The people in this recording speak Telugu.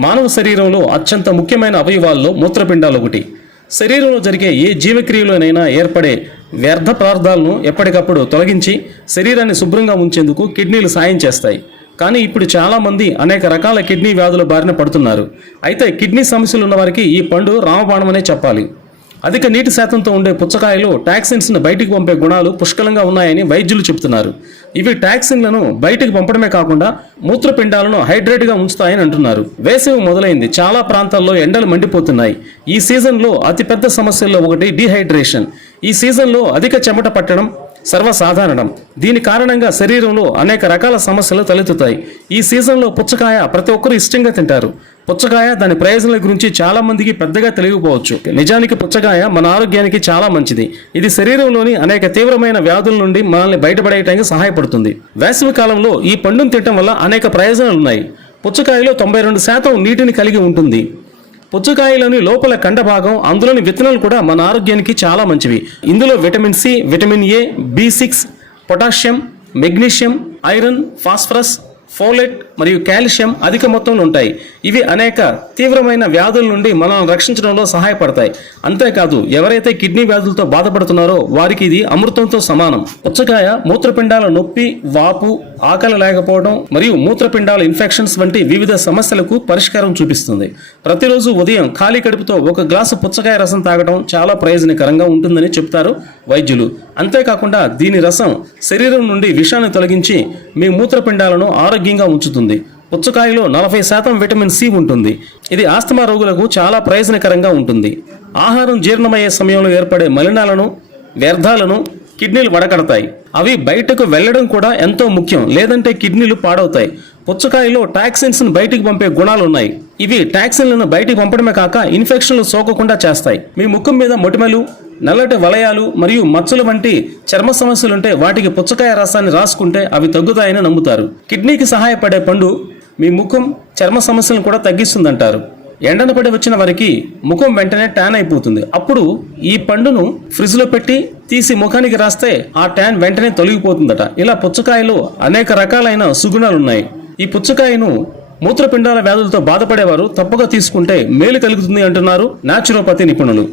మానవ శరీరంలో అత్యంత ముఖ్యమైన అవయవాల్లో మూత్రపిండాలు ఒకటి. శరీరంలో జరిగే ఏ జీవక్రియలోనైనా ఏర్పడే వ్యర్థ పదార్థాలను ఎప్పటికప్పుడు తొలగించి శరీరాన్ని శుభ్రంగా ఉంచేందుకు కిడ్నీలు సాయం చేస్తాయి. కానీ ఇప్పుడు చాలామంది అనేక రకాల కిడ్నీ వ్యాధుల బారిన పడుతున్నారు. అయితే కిడ్నీ సమస్యలు ఉన్నవారికి ఈ పండు రామబాణం అనే చెప్పాలి. అధిక నీటి శాతంతో ఉండే పుచ్చకాయలు టాక్సిన్స్ను బయటికి పంపే గుణాలు పుష్కలంగా ఉన్నాయని వైద్యులు చెబుతున్నారు. ఇవి టాక్సిన్లను బయటికి పంపడమే కాకుండా మూత్రపిండాలను హైడ్రేట్గా ఉంచుతాయని అంటున్నారు. వేసవి మొదలైంది. చాలా ప్రాంతాల్లో ఎండలు మండిపోతున్నాయి. ఈ సీజన్లో అతిపెద్ద సమస్యల్లో ఒకటి డీహైడ్రేషన్. ఈ సీజన్లో అధిక చెమట పట్టడం సర్వసాధారణం. దీని కారణంగా శరీరంలో అనేక రకాల సమస్యలు తలెత్తుతాయి. ఈ సీజన్లో పుచ్చకాయ ప్రతి ఒక్కరూ ఇష్టంగా తింటారు. పుచ్చకాయ దాని ప్రయోజనాల గురించి చాలా మందికి పెద్దగా తెలియకపోవచ్చు. నిజానికి పుచ్చకాయ మన ఆరోగ్యానికి చాలా మంచిది. ఇది శరీరంలోని అనేక తీవ్రమైన వ్యాధుల నుండి మనల్ని బయటపడేయడానికి సహాయపడుతుంది. వేసవి కాలంలో ఈ పండును తినటం వల్ల అనేక ప్రయోజనాలు ఉన్నాయి పుచ్చకాయలో తొంభై రెండు శాతం నీటిని కలిగి ఉంటుంది. పుచ్చకాయలోని లోపల కండ భాగం అందులోని విత్తనాలు కూడా మన ఆరోగ్యానికి చాలా మంచివి. ఇందులో vitamin C vitamin A B six potassium magnesium iron phosphorus folate మరియు కాల్షియం అధిక మొత్తంలో ఉంటాయి. ఇవి అనేక తీవ్రమైన వ్యాధుల నుండి మనల్ని రక్షించడంలో సహాయపడతాయి. అంతేకాదు ఎవరైతే కిడ్నీ వ్యాధులతో బాధపడుతున్నారో వారికి ఇది అమృతంతో సమానం. పుచ్చకాయ మూత్రపిండాల నొప్పి వాపు ఆకలి లేకపోవడం మరియు మూత్రపిండాల ఇన్ఫెక్షన్స్ వంటి వివిధ సమస్యలకు పరిష్కారం చూపిస్తుంది. ప్రతిరోజు ఉదయం ఖాళీ కడుపుతో ఒక గ్లాసు పుచ్చకాయ రసం తాగడం చాలా ప్రయోజనకరంగా ఉంటుందని చెప్తారు వైద్యులు. అంతేకాకుండా దీని రసం శరీరం నుండి విషాన్ని తొలగించి మీ మూత్రపిండాలను ఆరోగ్యంగా ఉంచుతుంది. పుచ్చకాయలో నలభై శాతం విటమిన్ సి ఉంటుంది. ఇది ఆస్తమా రోగులకు చాలా ప్రయోజనకరంగా ఉంటుంది. ఆహారం జీర్ణమయ్యే సమయంలో ఏర్పడే మలినాలను వ్యర్థాలను కిడ్నీలు వడకడతాయి. అవి బయటకు వెళ్ళడం కూడా ఎంతో ముఖ్యం. లేదంటే కిడ్నీలు పాడవుతాయి. పుచ్చకాయలో టాక్సిన్స్ బయటికి పంపే గుణాలు ఉన్నాయి ఇవి టాక్సిన్లను బయటికి పంపడమే కాక ఇన్ఫెక్షన్లు సోకకుండా చేస్తాయి. మీ ముఖం మీద మొటిమలు నల్లటి వలయాలు మరియు మచ్చలు వంటి చర్మ సమస్యలుంటే వాటికి పుచ్చకాయ రసాన్ని రాసుకుంటే అవి తగ్గుతాయని నమ్ముతారు. కిడ్నీకి సహాయపడే పండు మీ ముఖం చర్మ సమస్యలను కూడా తగ్గిస్తుందంటారు. ఎండను పడి వచ్చిన వారికి ముఖం వెంటనే ట్యాన్ అయిపోతుంది. అప్పుడు ఈ పండును ఫ్రిడ్జ్లో పెట్టి తీసి ముఖానికి రాస్తే ఆ ట్యాన్ వెంటనే తొలగిపోతుందట. ఇలా పుచ్చకాయలో అనేక రకాలైన సుగుణాలున్నాయి. ఈ పుచ్చకాయను మూత్రపిండాల వ్యాధులతో బాధపడేవారు తప్పగా తీసుకుంటే మేలు కలుగుతుంది అంటున్నారు న్యాచురోపతి నిపుణులు.